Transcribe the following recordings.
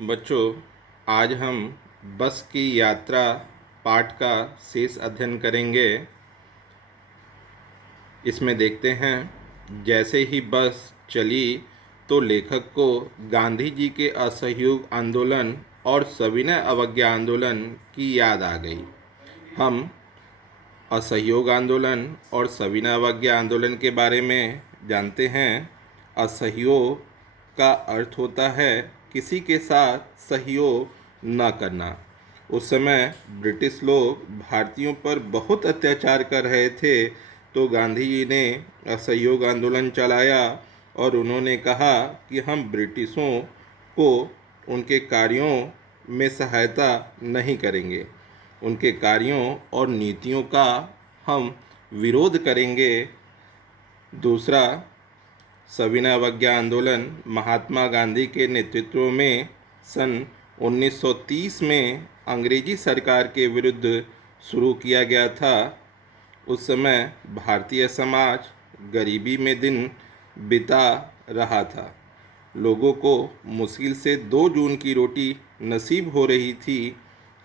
बच्चों, आज हम बस की यात्रा पाठ का शेष अध्ययन करेंगे। इसमें देखते हैं, जैसे ही बस चली तो लेखक को गांधी जी के असहयोग आंदोलन और सविनय अवज्ञा आंदोलन की याद आ गई। हम असहयोग आंदोलन और सविनय अवज्ञा आंदोलन के बारे में जानते हैं। असहयोग का अर्थ होता है किसी के साथ सहयोग न करना। उस समय ब्रिटिश लोग भारतीयों पर बहुत अत्याचार कर रहे थे, तो गांधी जी ने असहयोग आंदोलन चलाया और उन्होंने कहा कि हम ब्रिटिशों को उनके कार्यों में सहायता नहीं करेंगे, उनके कार्यों और नीतियों का हम विरोध करेंगे। दूसरा, सविनय अवज्ञा आंदोलन महात्मा गांधी के नेतृत्व में सन 1930 में अंग्रेजी सरकार के विरुद्ध शुरू किया गया था। उस समय भारतीय समाज गरीबी में दिन बिता रहा था। लोगों को मुश्किल से 2 जून की रोटी नसीब हो रही थी।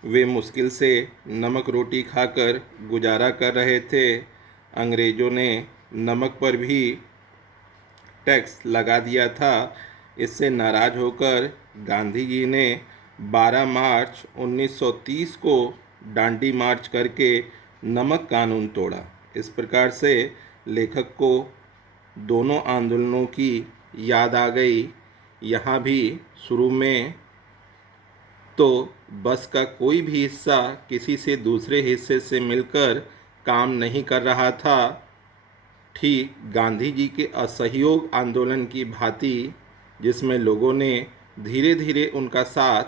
वे मुश्किल से नमक रोटी खाकर गुजारा कर रहे थे। अंग्रेज़ों ने नमक पर भी टैक्स लगा दिया था। इससे नाराज़ होकर गांधी जी ने 12 मार्च 1930 को डांडी मार्च करके नमक कानून तोड़ा। इस प्रकार से लेखक को दोनों आंदोलनों की याद आ गई। यहाँ भी शुरू में तो बस का कोई भी हिस्सा किसी से दूसरे हिस्से से मिलकर काम नहीं कर रहा था, ठीक गांधी जी के असहयोग आंदोलन की भांति, जिसमें लोगों ने धीरे धीरे उनका साथ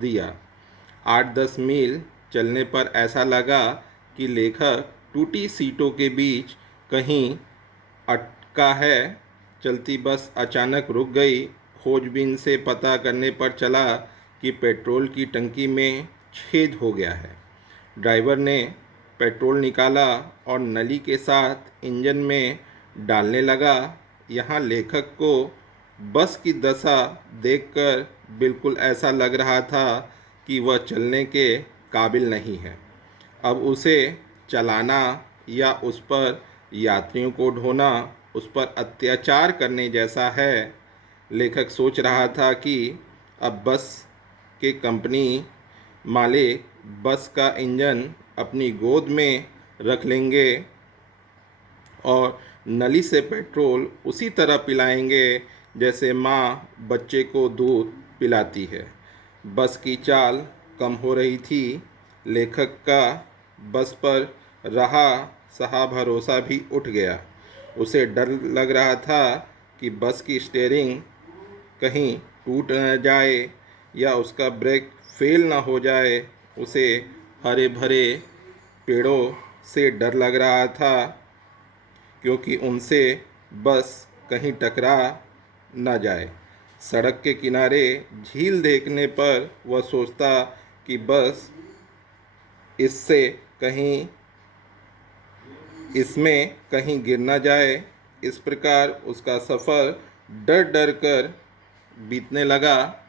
दिया। 8-10 मील चलने पर ऐसा लगा कि लेखक टूटी सीटों के बीच कहीं अटका है। चलती बस अचानक रुक गई। खोजबीन से पता करने पर चला कि पेट्रोल की टंकी में छेद हो गया है। ड्राइवर ने पेट्रोल निकाला और नली के साथ इंजन में डालने लगा। यहाँ लेखक को बस की दशा देखकर बिल्कुल ऐसा लग रहा था कि वह चलने के काबिल नहीं है। अब उसे चलाना या उस पर यात्रियों को ढोना उस पर अत्याचार करने जैसा है। लेखक सोच रहा था कि अब बस के कंपनी मालिक बस का इंजन अपनी गोद में रख लेंगे और नली से पेट्रोल उसी तरह पिलाएंगे जैसे माँ बच्चे को दूध पिलाती है। बस की चाल कम हो रही थी। लेखक का बस पर रहा सहा भरोसा भी उठ गया। उसे डर लग रहा था कि बस की स्टीयरिंग कहीं टूट न जाए या उसका ब्रेक फेल ना हो जाए। उसे हरे भरे पेड़ों से डर लग रहा था, क्योंकि उनसे बस कहीं टकरा न जाए। सड़क के किनारे झील देखने पर वह सोचता कि बस इसमें कहीं गिर न जाए। इस प्रकार उसका सफ़र डर डर कर बीतने लगा।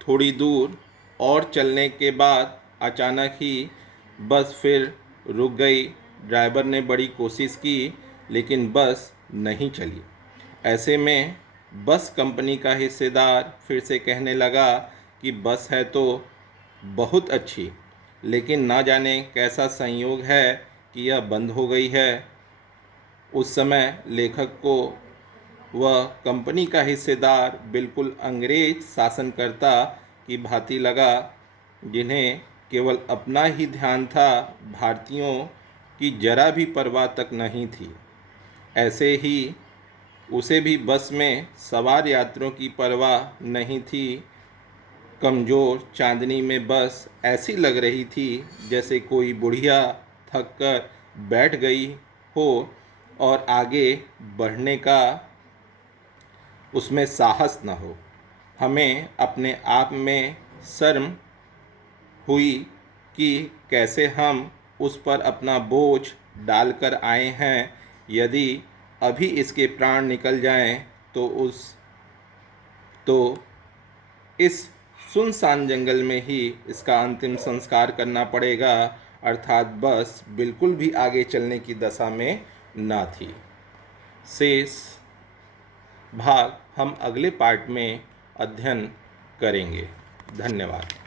थोड़ी दूर और चलने के बाद अचानक ही बस फिर रुक गई। ड्राइवर ने बड़ी कोशिश की, लेकिन बस नहीं चली। ऐसे में बस कंपनी का हिस्सेदार फिर से कहने लगा कि बस है तो बहुत अच्छी, लेकिन ना जाने कैसा संयोग है कि यह बंद हो गई है। उस समय लेखक को वह कंपनी का हिस्सेदार बिल्कुल अंग्रेज शासनकर्ता की भांति लगा, जिन्हें केवल अपना ही ध्यान था, भारतीयों की जरा भी परवाह तक नहीं थी। ऐसे ही उसे भी बस में सवार यात्रियों की परवाह नहीं थी। कमज़ोर चांदनी में बस ऐसी लग रही थी जैसे कोई बुढ़िया थक कर बैठ गई हो और आगे बढ़ने का उसमें साहस न हो। हमें अपने आप में शर्म हुई कि कैसे हम उस पर अपना बोझ डालकर आए हैं। यदि अभी इसके प्राण निकल जाएं तो इस सुनसान जंगल में ही इसका अंतिम संस्कार करना पड़ेगा, अर्थात बस बिल्कुल भी आगे चलने की दशा में न थी। शेष भाग हम अगले पार्ट में अध्ययन करेंगे। धन्यवाद।